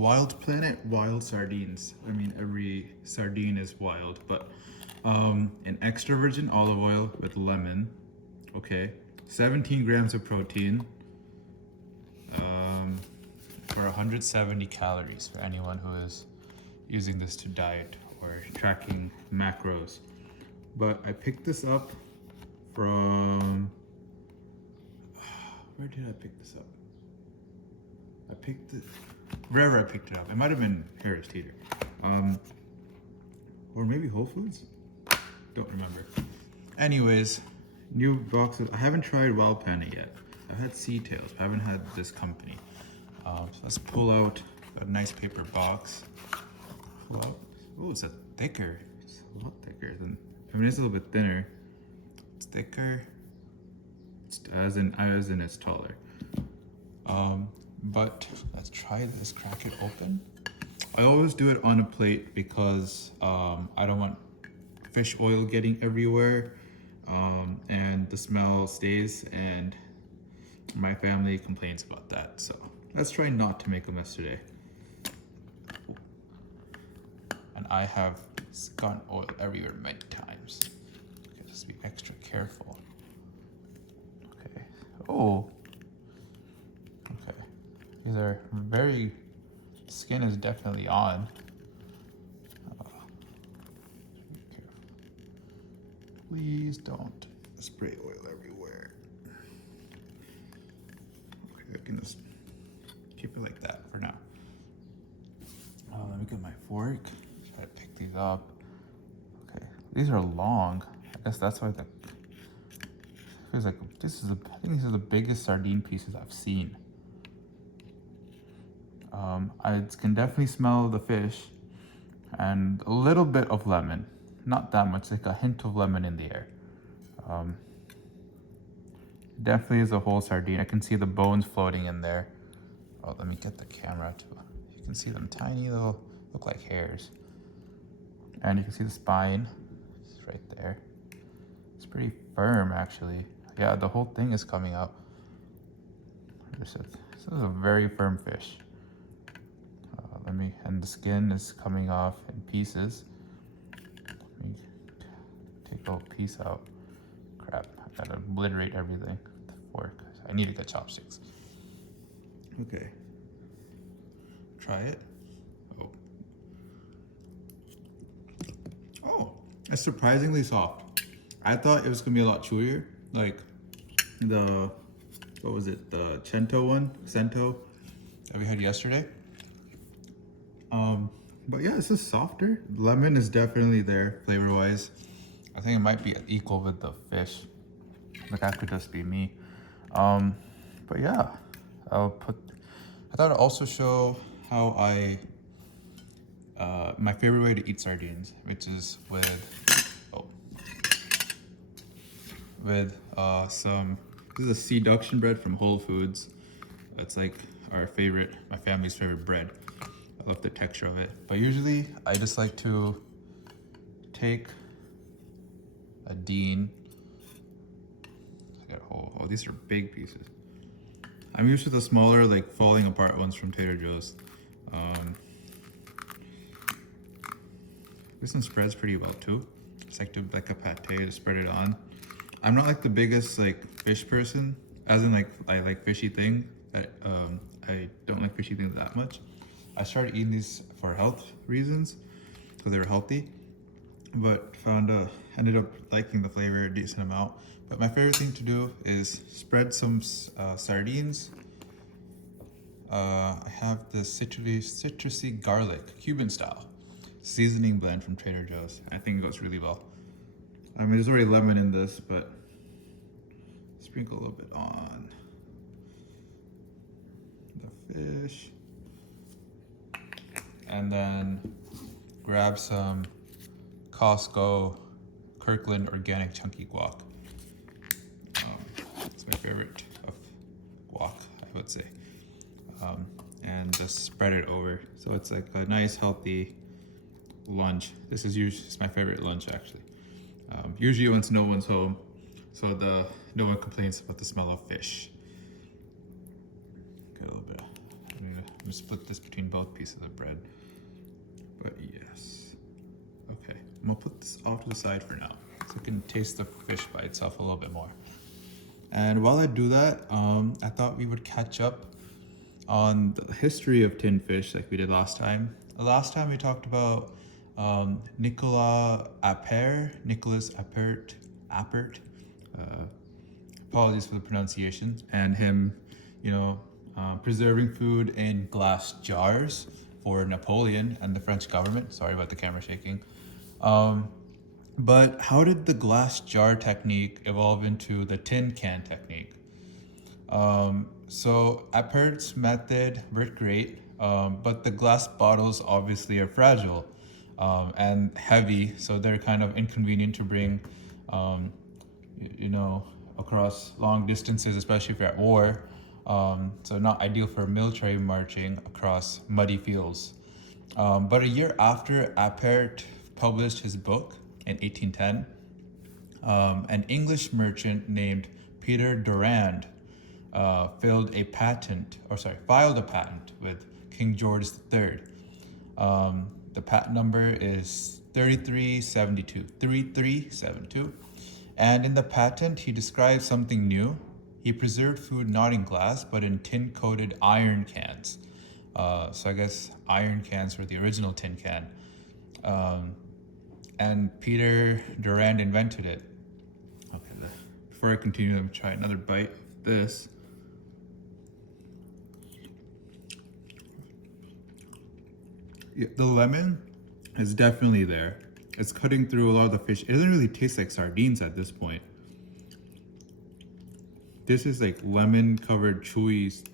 Wild Planet, wild sardines. I mean, every sardine is wild, but an extra virgin olive oil with lemon. Okay, 17 grams of protein. For 170 calories for anyone who is using this to diet or tracking macros. But I picked this up from, where did I pick this up? I picked it, wherever I picked it up. It might have been Harris Teeter. Or maybe Whole Foods? Don't remember. Anyways, new boxes. I haven't tried Wild Planet yet. I've had Seatails, but I haven't had this company. So let's pull out a nice paper box. Pull out. Oh, it's thicker. It's a lot thicker than. I mean, it's a little bit thinner. It's thicker. It's, as in it's taller. But let's try this. Crack it open. I always do it on a plate because I don't want fish oil getting everywhere, and the smell stays, and my family complains about that. So let's try not to make a mess today. And I have gotten oil everywhere many times. Okay, just be extra careful. Okay. Oh. Okay. These are very. Skin is definitely on. Be careful. Please don't spray oil everywhere. Okay, I can just keep it like that for now. Let me get my fork. Try to pick these up. Okay, these are long. I guess that's why the feels like I think these are the biggest sardine pieces I've seen. I can definitely smell the fish and a little bit of lemon. Not that much, like a hint of lemon in the air. Definitely is a whole sardine. I can see the bones floating in there. Oh, let me get the camera too. You can see them tiny little, look like hairs. And you can see the spine, it's right there. It's pretty firm actually. Yeah, the whole thing is coming out. This is a very firm fish. And the skin is coming off in pieces. Let me take a whole piece out. Crap, I gotta obliterate everything with the fork. I need to get chopsticks. Okay. Try it. Oh, it's surprisingly soft. I thought it was gonna be a lot chewier, like the, what was it, the Cento that we had yesterday. But yeah, it's just softer. Lemon is definitely there flavor-wise. I think it might be equal with the fish. Like that could just be me. But yeah, I thought I'd also show how my favorite way to eat sardines, which is with some, this is a seduction bread from Whole Foods. That's like my family's favorite bread. I love the texture of it. But usually I just like to take a Dean. I got whole. Oh, these are big pieces. I'm used to the smaller, like falling apart ones from Trader Joe's. This one spreads pretty well too. It's like a pate to spread it on. I'm not like the biggest like fish person, as in like I like fishy things. I don't like fishy things that much. I started eating these for health reasons because they were healthy, but ended up liking the flavor a decent amount. But my favorite thing to do is spread some sardines. I have the citrusy garlic Cuban style seasoning blend from Trader Joe's. I think it goes really well. I mean, there's already lemon in this, but sprinkle a little bit on the fish. And then grab some Costco Kirkland organic chunky guac. It's my favorite of guac, I would say. And just spread it over. So it's like a nice healthy lunch. This is my favorite lunch actually. Usually once no one's home, so no one complains about the smell of fish. Get a little bit. I'm gonna gonna split this between both pieces of bread. But yes. Okay, I'm gonna put this off to the side for now so I can taste the fish by itself a little bit more. And while I do that, I thought we would catch up on the history of tin fish like we did last time. Last time we talked about Nicolas Appert. Apologies for the pronunciation. And him, preserving food in glass jars for Napoleon and the French government. Sorry about the camera shaking. But how did the glass jar technique evolve into the tin can technique? So Appert's method worked great, but the glass bottles obviously are fragile and heavy, so they're kind of inconvenient to bring, across long distances, especially if you're at war. So not ideal for military marching across muddy fields. But a year after Appert published his book in 1810, an English merchant named Peter Durand filed a patent with King George III. The patent number is 3372. And in the patent, he describes something new. He preserved food not in glass, but in tin-coated iron cans. So I guess iron cans were the original tin can. And Peter Durand invented it. Okay, before I continue, let me try another bite of this. Yeah, the lemon is definitely there. It's cutting through a lot of the fish. It doesn't really taste like sardines at this point. This is like lemon covered chewy.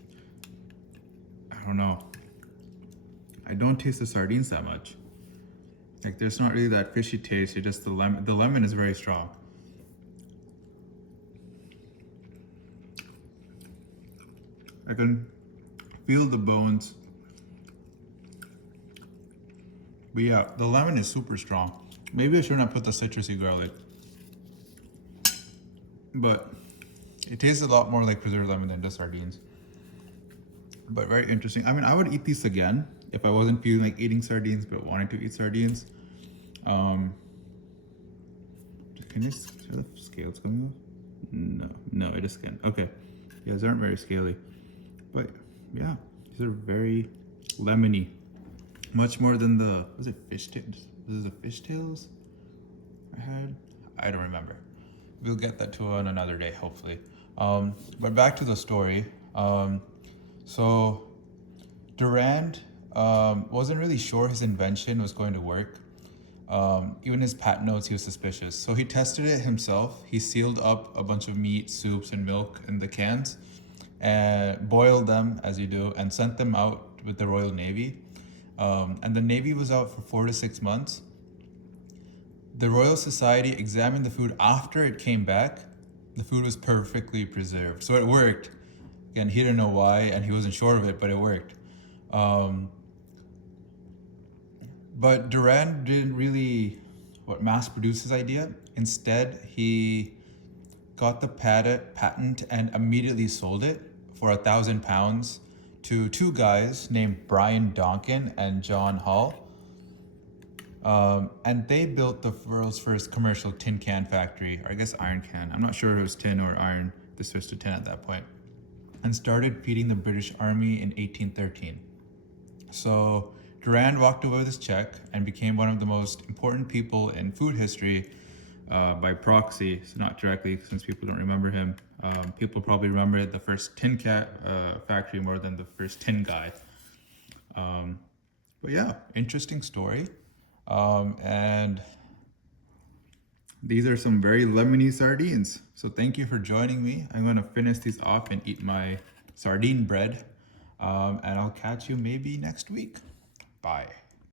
I don't know. I don't taste the sardines that much. Like there's not really that fishy taste. It's just the lemon. The lemon is very strong. I can feel the bones. But yeah, the lemon is super strong. Maybe I should not put the citrusy garlic. But it tastes a lot more like preserved lemon than the sardines. But very interesting. I mean, I would eat these again if I wasn't feeling like eating sardines, but wanting to eat sardines. Can you see the scales coming off? No, it just can't. Okay. Yeah, these aren't very scaly. But yeah, these are very lemony. Much more than the, was it fish tails? Was it the fish tails I had? I don't remember. We'll get that to on another day, hopefully. But back to the story. So Durand wasn't really sure his invention was going to work. Even his patent notes, he was suspicious. So he tested it himself. He sealed up a bunch of meat, soups, and milk in the cans and boiled them, as you do, and sent them out with the Royal Navy. And the Navy was out for 4 to 6 months. The Royal Society examined the food after it came back. The food was perfectly preserved. So it worked. Again, he didn't know why, and he wasn't sure of it, but it worked. But Durand didn't really mass produce his idea. Instead, he got the patent and immediately sold it for £1,000 to two guys named Brian Donkin and John Hall. And they built the world's first commercial tin can factory, or I guess iron can. I'm not sure if it was tin or iron. They switched to tin at that point. And started feeding the British Army in 1813. So Durand walked away with his check and became one of the most important people in food history by proxy, so not directly since people don't remember him. People probably remember the first tin can factory more than the first tin guy. But yeah, interesting story. And these are some very lemony sardines. So thank you for joining me. I'm gonna finish these off and eat my sardine bread. And I'll catch you maybe next week. Bye.